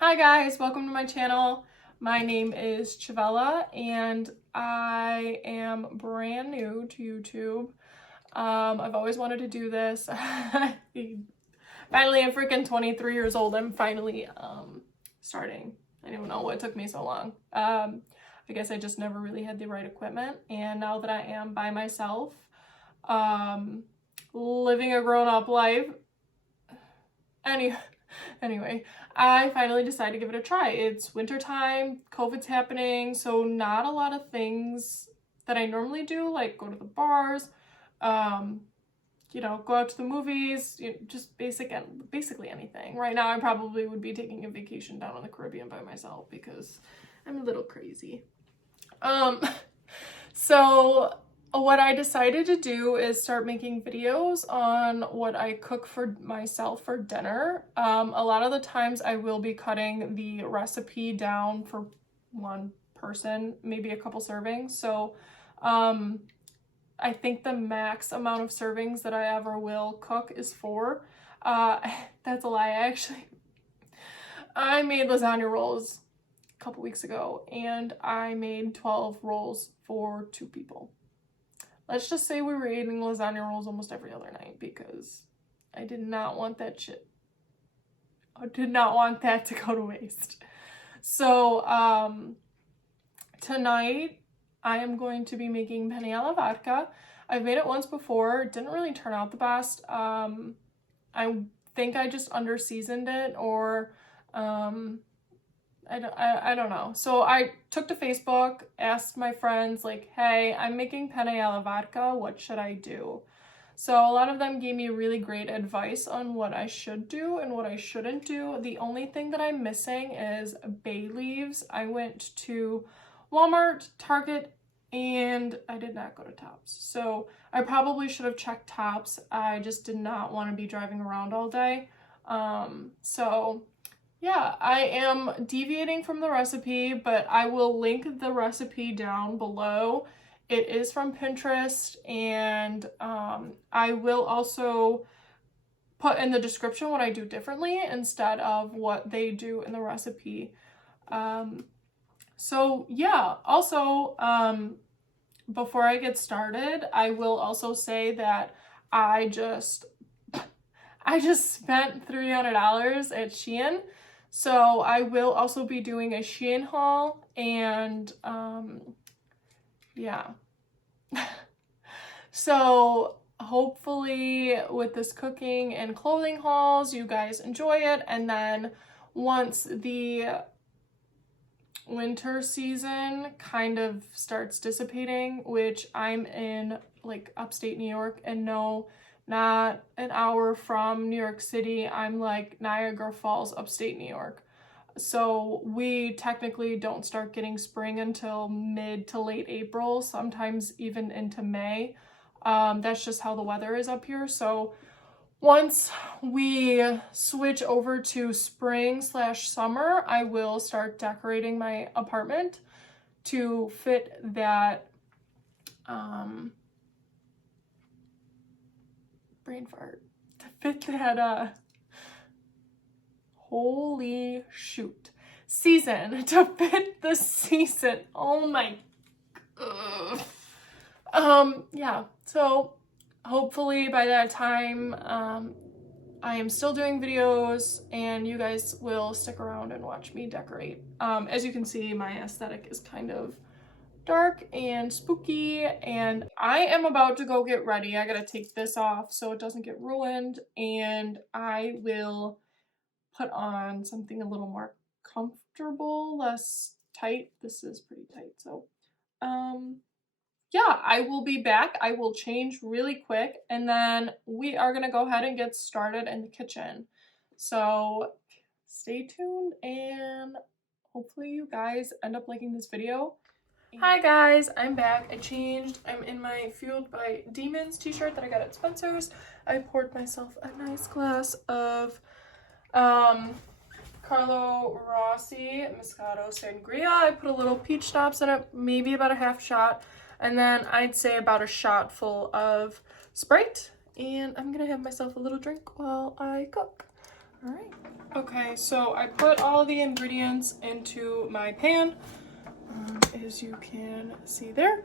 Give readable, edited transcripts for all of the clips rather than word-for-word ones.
Hi guys, welcome to my channel. My name is Chavella and I am brand new to YouTube. I've always wanted to do this. Finally, I'm freaking 23 years old. I'm finally starting. I don't know what took me so long. I guess I just never really had the right equipment, and now that I am by myself, living a grown-up life, Anyway, I finally decided to give it a try. It's wintertime, COVID's happening, so not a lot of things that I normally do, like go to the bars, go out to the movies, just basically anything. Right now, I probably would be taking a vacation down in the Caribbean by myself because I'm a little crazy. So what I decided to do is start making videos on what I cook for myself for dinner. A lot of the times I will be cutting the recipe down for one person, maybe a couple servings. So I think the max amount of servings that I ever will cook is 4. That's a lie. I made lasagna rolls a couple weeks ago and I made 12 rolls for 2 people. Let's just say we were eating lasagna rolls almost every other night because I did not want that shit. I did not want that to go to waste. So tonight I am going to be making Penne Alla Vodka. I've made it once before. It didn't really turn out the best. I think I just under-seasoned it, or I don't know. So I took to Facebook, asked my friends, like, hey, I'm making Penne Alla Vodka, what should I do? So a lot of them gave me really great advice on what I should do and what I shouldn't do. The only thing that I'm missing is bay leaves. I went to Walmart, Target, and I did not go to Tops. So I probably should have checked Tops. I just did not want to be driving around all day. Yeah, I am deviating from the recipe, but I will link the recipe down below. It is from Pinterest, and I will also put in the description what I do differently instead of what they do in the recipe. So yeah, also, before I get started, I will also say that I just spent $300 at Shein. So I will also be doing a Shein haul, and yeah. So hopefully with this cooking and clothing hauls, you guys enjoy it. And then once the winter season kind of starts dissipating, which I'm in like upstate New York, and no, not an hour from New York City, I'm like Niagara Falls, upstate New York. So we technically don't start getting spring until mid to late April, sometimes even into May. That's just how the weather is up here. So once we switch over to spring/summer, I will start decorating my apartment to fit that brain fart, to fit that holy shoot season, to fit the season. Oh my yeah, so hopefully by that time I am still doing videos and you guys will stick around and watch me decorate. As you can see, my aesthetic is kind of dark and spooky, and I am about to go get ready. I gotta take this off so it doesn't get ruined, and I will put on something a little more comfortable, less tight. This is pretty tight, so yeah, I will be back. I will change really quick, and then we are gonna go ahead and get started in the kitchen. So stay tuned, and hopefully you guys end up liking this video. Hi guys, I'm back. I changed. I'm in my Fueled by Demons t-shirt that I got at Spencer's. I poured myself a nice glass of Carlo Rossi Moscato Sangria. I put a little peach schnapps in it, maybe about a half shot, and then I'd say about a shot full of Sprite, and I'm gonna have myself a little drink while I cook. All right. Okay, so I put all the ingredients into my pan, as you can see there.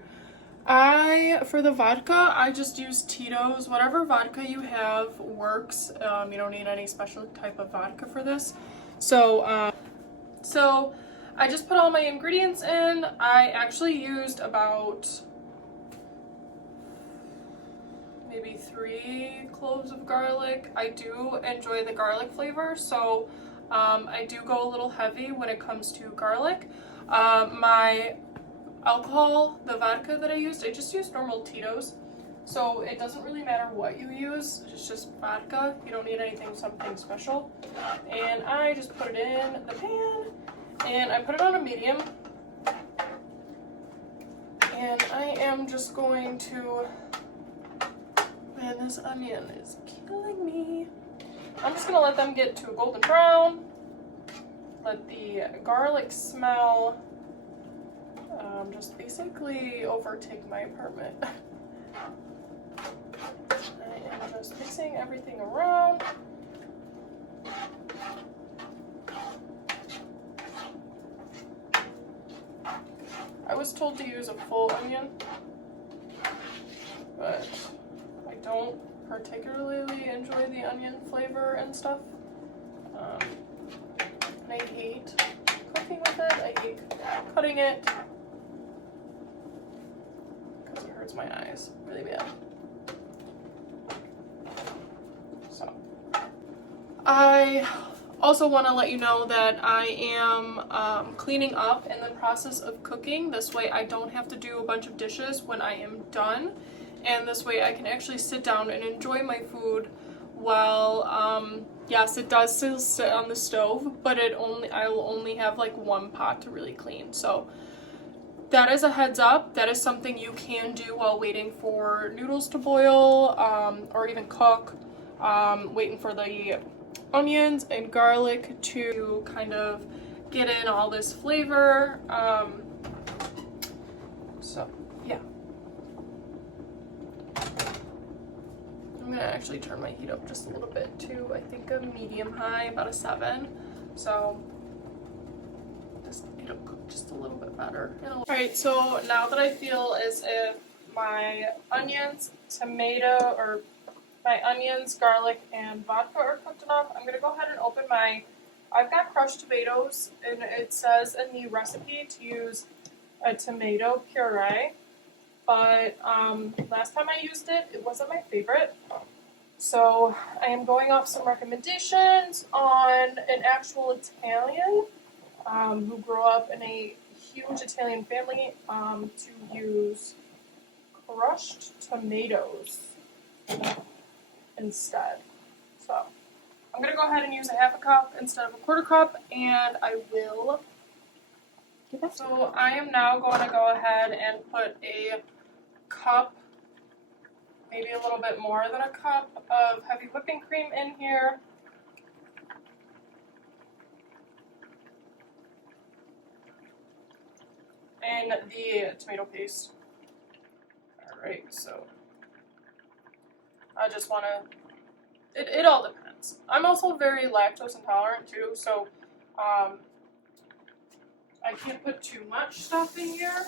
For the vodka, I just use Tito's. Whatever vodka you have works. You don't need any special type of vodka for this. So I just put all my ingredients in. I actually used about maybe 3 cloves of garlic. I do enjoy the garlic flavor, so I do go a little heavy when it comes to garlic. My alcohol, the vodka that I just used normal Tito's. So it doesn't really matter what you use, it's just vodka. You don't need something special. And I just put it in the pan, and I put it on a medium. And I am just going to, man, this onion is killing me. I'm just gonna let them get to a golden brown. Let the garlic smell just basically overtake my apartment. I am just mixing everything around. I was told to use a full onion, but I don't particularly enjoy the onion flavor and stuff. And I hate cooking with it. I hate cutting it because it hurts my eyes really bad. So I also want to let you know that I am cleaning up in the process of cooking. This way I don't have to do a bunch of dishes when I am done. And this way I can actually sit down and enjoy my food while, yes, it does still sit on the stove, but I will only have like 1 pot to really clean. So that is a heads up. That is something you can do while waiting for noodles to boil, or even cook, waiting for the onions and garlic to kind of get in all this flavor. So yeah, I'm gonna actually turn my heat up just a little bit to, I think, a medium high, about a 7. So just it'll cook just a little bit better. All right, so now that I feel as if my onions, garlic, and vodka are cooked enough, I'm gonna go ahead and open I've got crushed tomatoes, and it says in the recipe to use a tomato puree, but last time I used it, it wasn't my favorite. So I am going off some recommendations on an actual Italian who grew up in a huge Italian family to use crushed tomatoes instead. So I'm going to go ahead and use a 1/2 cup instead of a 1/4 cup, and I will. So I am now going to go ahead and put a cup, maybe a little bit more than a cup of heavy whipping cream in here. And the tomato paste. Alright, so I just want to, it all depends. I'm also very lactose intolerant too, so I can't put too much stuff in here.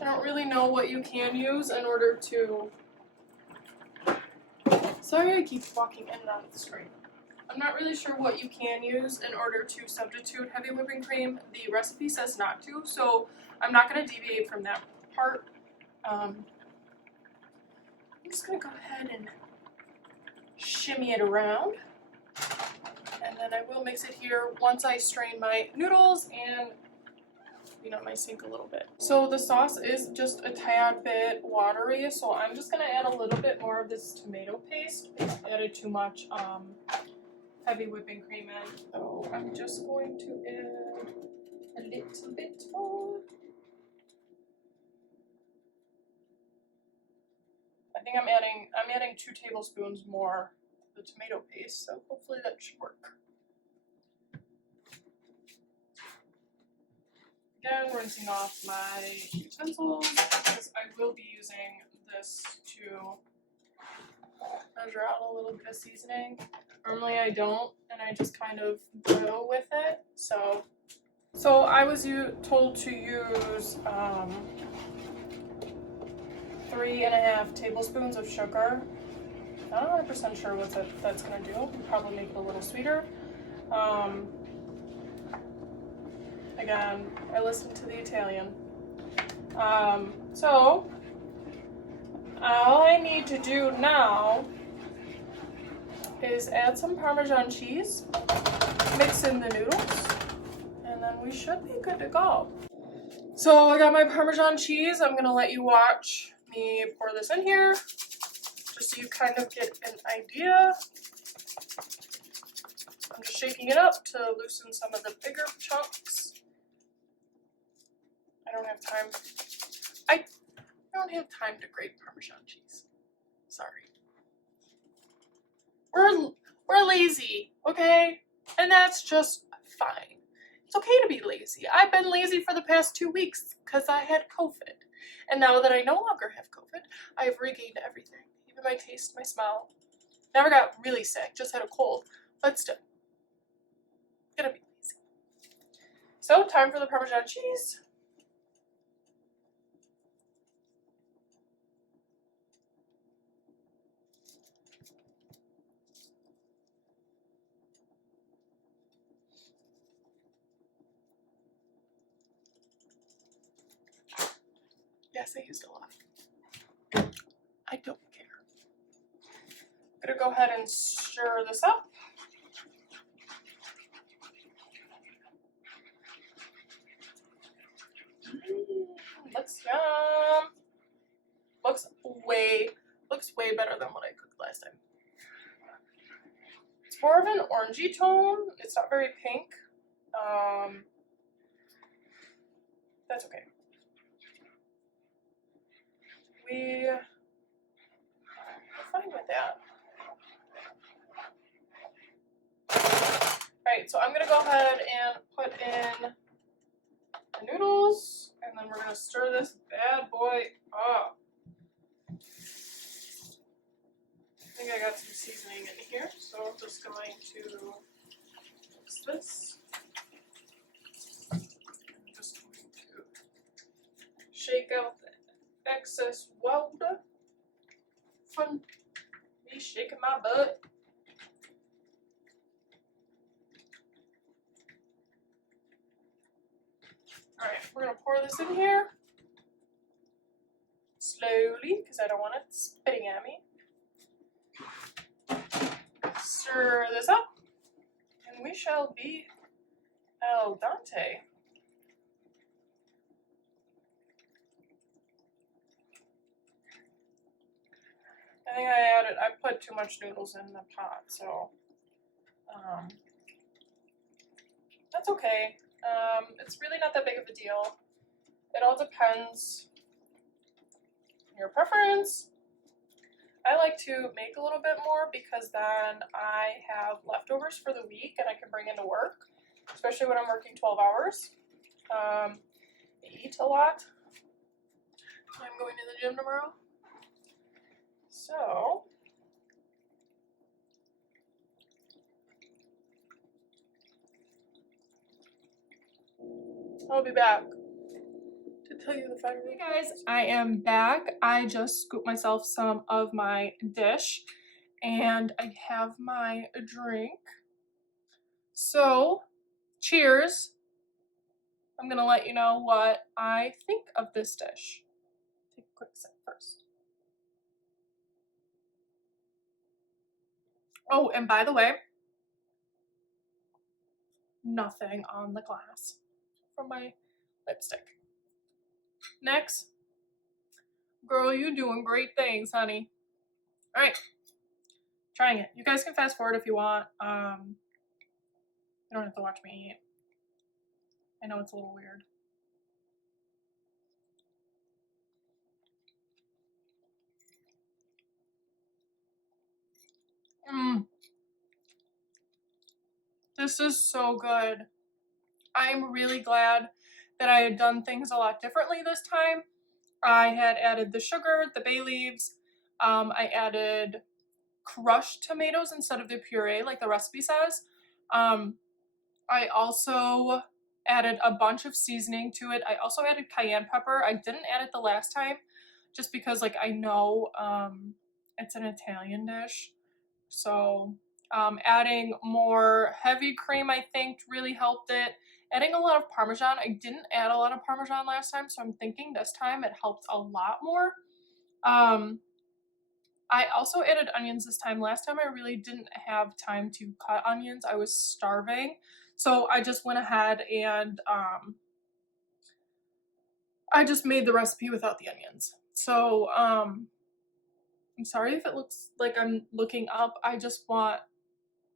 I don't really know what you can use in order to, sorry I keep walking in and out of the screen. I'm not really sure what you can use in order to substitute heavy whipping cream. The recipe says not to, so I'm not going to deviate from that part. I'm just going to go ahead and shimmy it around, and then I will mix it here once I strain my noodles and clean up my sink a little bit. So the sauce is just a tad bit watery, so I'm just going to add a little bit more of this tomato paste. I added too much heavy whipping cream in, so I'm just going to add a little bit more. I think I'm adding 2 tablespoons more of the tomato paste, so hopefully that should work. Again, rinsing off my utensils because I will be using this to measure out a little bit of seasoning. Normally I don't, and I just kind of go with it. So I was told to use 3.5 tablespoons of sugar. I'm not 100% sure what that's gonna do. We'll probably make it a little sweeter. Again, I listened to the Italian. So all I need to do now is add some Parmesan cheese, mix in the noodles, and then we should be good to go. So I got my Parmesan cheese. I'm gonna let you watch me pour this in here, just so you kind of get an idea. I'm just shaking it up to loosen some of the bigger chunks. I don't have time. I don't have time to grate Parmesan cheese. Sorry. We're lazy, okay? And that's just fine. It's okay to be lazy. I've been lazy for the past 2 weeks because I had COVID. And now that I no longer have COVID, I've regained everything. Even my taste, my smell. Never got really sick, just had a cold. But still, gonna be lazy. So, time for the Parmesan cheese. Yes, I used a lot. I don't care. I'm gonna go ahead and stir this up. Looks yum. Looks way better than what I cooked last time. It's more of an orangey tone. It's not very pink. That's okay. We're fine with that. Alright, so I'm gonna go ahead and put in the noodles, and then we're gonna stir this bad boy up. I think I got some seasoning in here, so I'm just going to mix this. I'm just going to shake out the excess water from me shaking my butt. Alright, we're going to pour this in here slowly because I don't want it spitting at me. Stir this up, and we shall be al dente. I think I put too much noodles in the pot, so that's okay. It's really not that big of a deal. It all depends on your preference. I like to make a little bit more because then I have leftovers for the week and I can bring into work, especially when I'm working 12 hours. I eat a lot. I'm going to the gym tomorrow. So, I'll be back to tell you the final. Hey guys, I am back. I just scooped myself some of my dish and I have my drink. So, cheers. I'm gonna let you know what I think of this dish. Take a quick sip first. Oh, and by the way, nothing on the glass from my lipstick. Next. Girl, you doing great things, honey. All right, trying it. You guys can fast forward if you want. You don't have to watch me eat. I know it's a little weird. This is so good. I'm really glad that I had done things a lot differently this time. I had added the sugar, the bay leaves. I added crushed tomatoes instead of the puree like the recipe says. I also added a bunch of seasoning to it. I also added cayenne pepper. I didn't add it the last time just because like I know it's an Italian dish. So adding more heavy cream I think really helped it. Adding a lot of Parmesan. I didn't add a lot of Parmesan last time, so I'm thinking this time it helped a lot more. I also added onions this time. Last time I really didn't have time to cut onions. I was starving. So I just went ahead and I just made the recipe without the onions. So I'm sorry if it looks like I'm looking up. I just want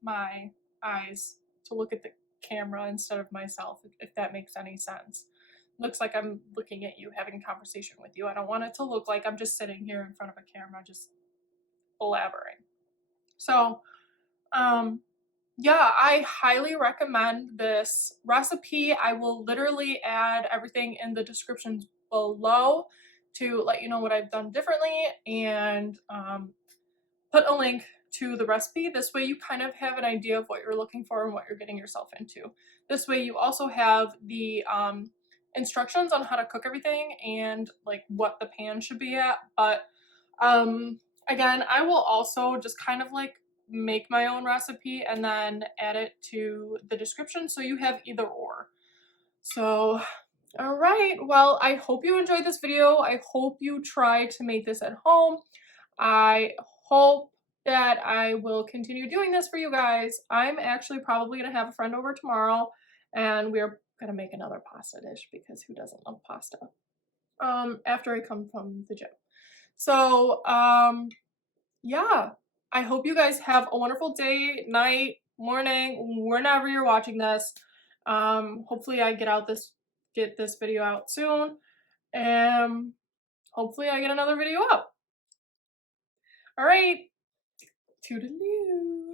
my eyes to look at the camera instead of myself, if that makes any sense. Looks like I'm looking at you, having a conversation with you. I don't want it to look like I'm just sitting here in front of a camera, just blabbering. So, yeah, I highly recommend this recipe. I will literally add everything in the descriptions below to let you know what I've done differently and put a link to the recipe. This way you kind of have an idea of what you're looking for and what you're getting yourself into. This way you also have the instructions on how to cook everything and like what the pan should be at. But again, I will also just kind of like make my own recipe and then add it to the description so you have either or. So, all right, well, I hope you enjoyed this video. I hope you try to make this at home. I hope that I will continue doing this for you guys. I'm actually probably gonna have a friend over tomorrow and we're gonna make another pasta dish because who doesn't love pasta? After I come from the gym. So, yeah, I hope you guys have a wonderful day, night, morning, whenever you're watching this. Hopefully I get this video out soon, and hopefully I get another video up. All right, toodaloo.